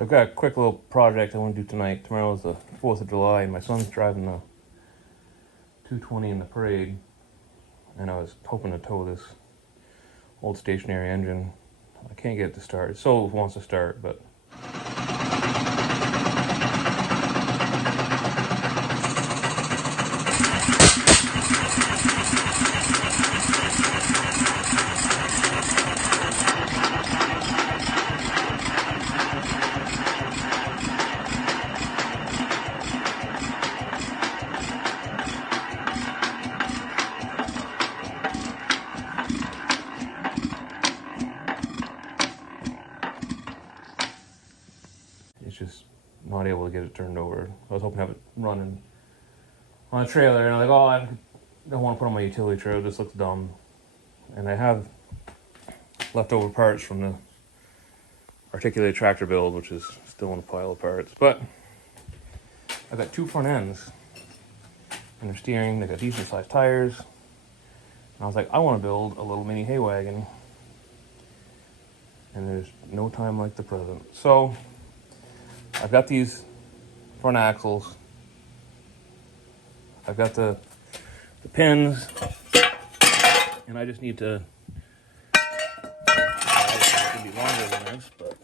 I've got a quick little project I want to do tonight. Tomorrow is the 4th of July, and my son's driving the 220 in the parade, and I was hoping to tow this old stationary engine. I can't get it to start. It so wants to start, but it's just not able to get it turned over. I was hoping to have it running on a trailer, and I'm like, oh, I don't want to put it on my utility trailer. It just looks dumb. And I have leftover parts from the articulated tractor build, which is still in a pile of parts. But I've got two front ends, and they're steering. They got decent sized tires. And I was like, I want to build a little mini hay wagon, and there's no time like the present. So I've got these front axles. I've got the pins, and I just need to. It can be longer than this, but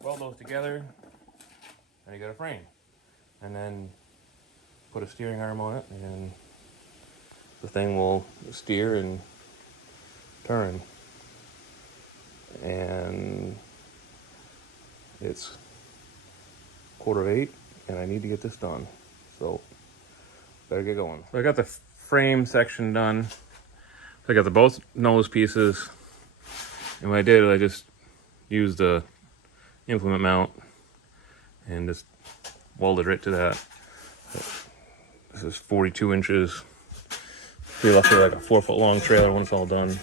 weld those together, and you got a frame, and then put a steering arm on it, and the thing will steer and turn. And it's 7:45, and I need to get this done, so better get going. So I got the frame section done. So I got the both nose pieces, and what I did, I just used the implement mount and just welded right to that. This is 42 inches. Pretty lucky, like a 4-foot long trailer when it's all done.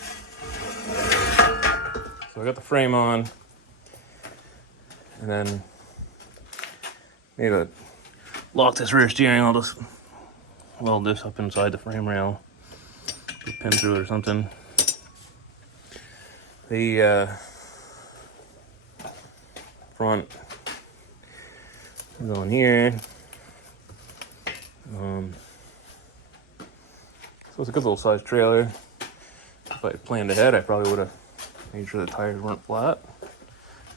So I got the frame on, and then need to lock this rear steering. I'll just weld this up inside the frame rail, put a pin through it or something. The front is on here. So it's a good little size trailer. If I planned ahead, I probably would have made sure the tires weren't flat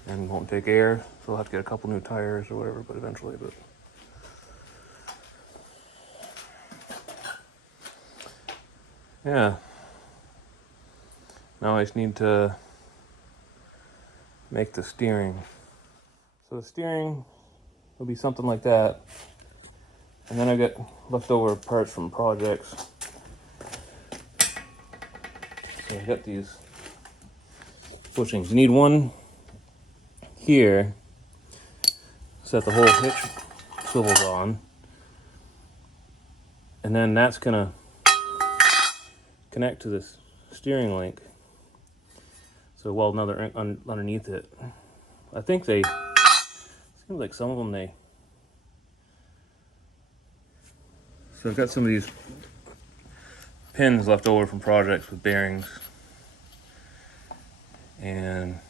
and won't take air. So I'll have to get a couple new tires or whatever, but eventually. But yeah. Now I just need to make the steering. So the steering will be something like that. And then I get leftover parts from projects. So I got these bushings. You need one here so that the whole hitch swivels on. And then that's gonna connect to this steering link. So weld another underneath it. I think it seems like some of them so I've got some of these pins left over from projects with bearings, and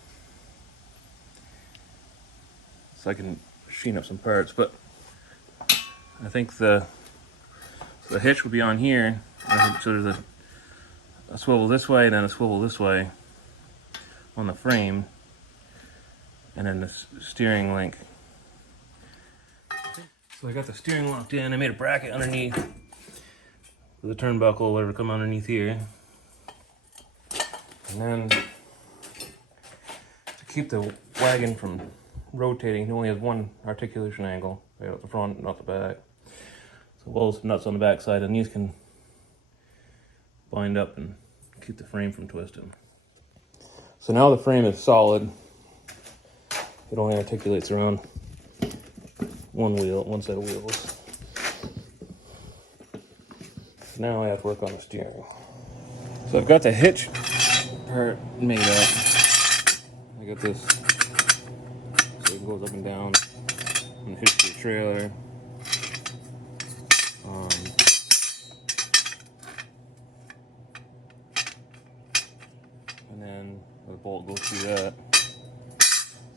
so I can machine up some parts. But I think the hitch would be on here. So there's a swivel this way, and then a swivel this way on the frame, and then the steering link. So I got the steering locked in. I made a bracket underneath with a turnbuckle or whatever come underneath here. And then to keep the wagon from rotating, it only has one articulation angle, right out the front, not the back. So all those nuts on the back side, and these can bind up and keep the frame from twisting. So now the frame is solid. It only articulates around one set of wheels. Now I have to work on the steering. So I've got the hitch part made up. I got this so it goes up and down and hitch to the trailer. And then the bolt goes through that.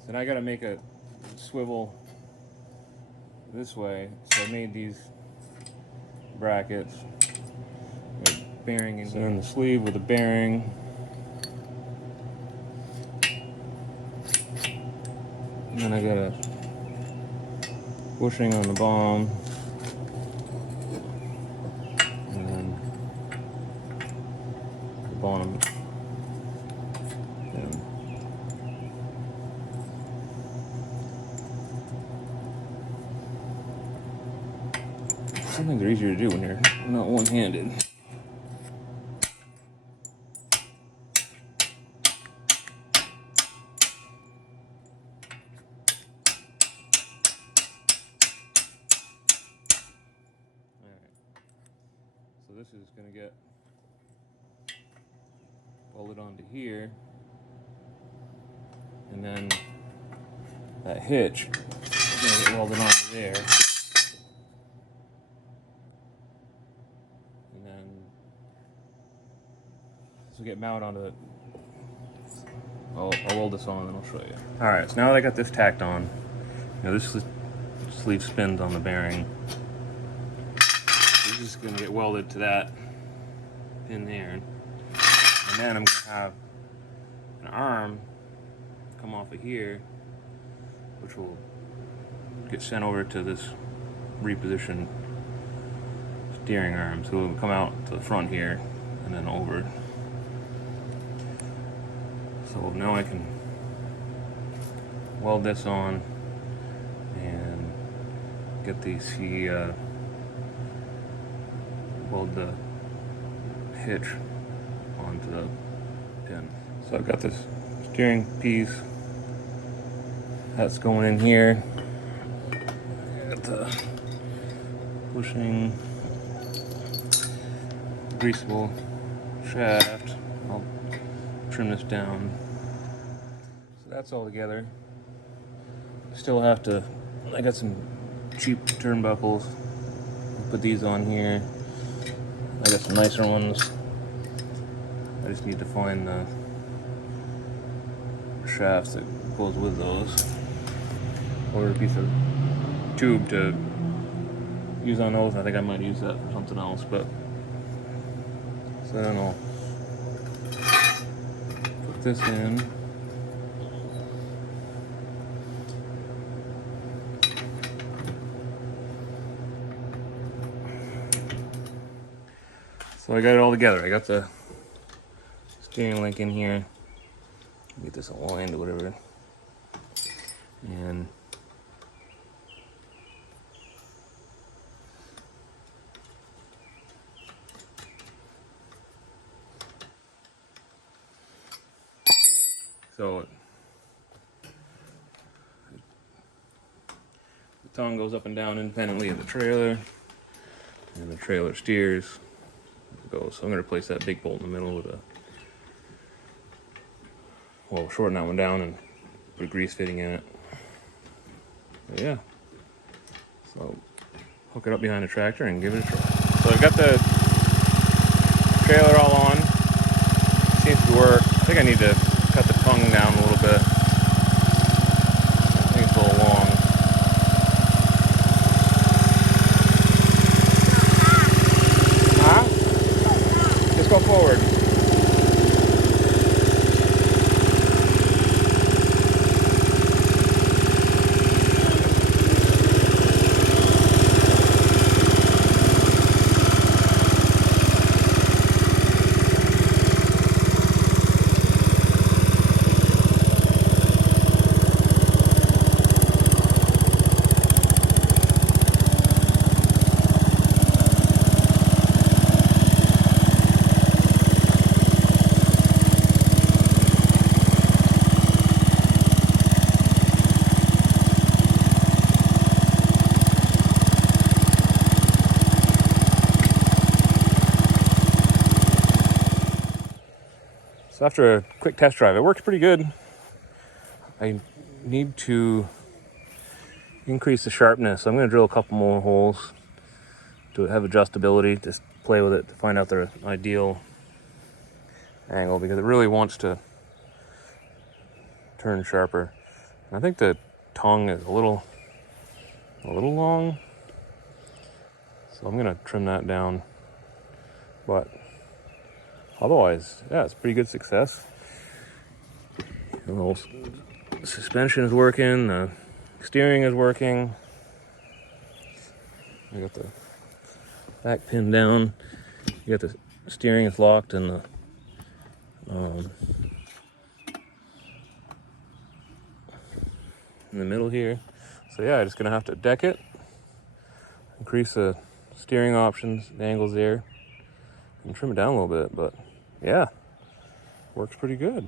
So now I gotta make a swivel this way. So I made these brackets. With bearing in here in the sleeve with a bearing. And then I got a bushing on the bottom. And then the bottom. And some things are easier to do when you're not one-handed. So this is going to get welded onto here, and then that hitch is going to get welded onto there, and then this will get mounted onto the. I'll weld this on and then I'll show you. All right, so now that I got this tacked on, this sleeve spins on the bearing. This is going to get welded to that pin there. And then I'm going to have an arm come off of here, which will get sent over to this repositioned steering arm. So it'll come out to the front here and then over. So now I can weld this on and get the weld the hitch onto the pin. So I've got this steering piece that's going in here. Got the pushing greasable shaft. I'll trim this down. So that's all together. Still have to, I got some cheap turnbuckles. I'll put these on here. I got some nicer ones. I just need to find the shafts that goes with those. Or a piece of tube to use on those. I think I might use that for something else, but so then I'll put this in. So I got it all together. I got the steering link in here. Get this aligned or whatever. And so the tongue goes up and down independently of the trailer, and the trailer steers. So I'm going to place that big bolt in the middle with shorten that one down and put a grease fitting in it. But yeah. So hook it up behind the tractor and give it a try. So I've got the trailer all on. Seems to work. I think I need to cut the tongue down a little bit. I think it's a little long. Let's go forward. So after a quick test drive, it works pretty good. I need to increase the sharpness. I'm going to drill a couple more holes to have adjustability, just play with it to find out the ideal angle, because it really wants to turn sharper. I think the tongue is a little long, so I'm gonna trim that down. But otherwise, yeah, it's pretty good success. The whole suspension is working, the steering is working. I got the back pin down. You got the steering is locked and the in the middle here. So yeah, I'm just gonna have to deck it, increase the steering options, the angles there, and trim it down a little bit. But yeah, works pretty good.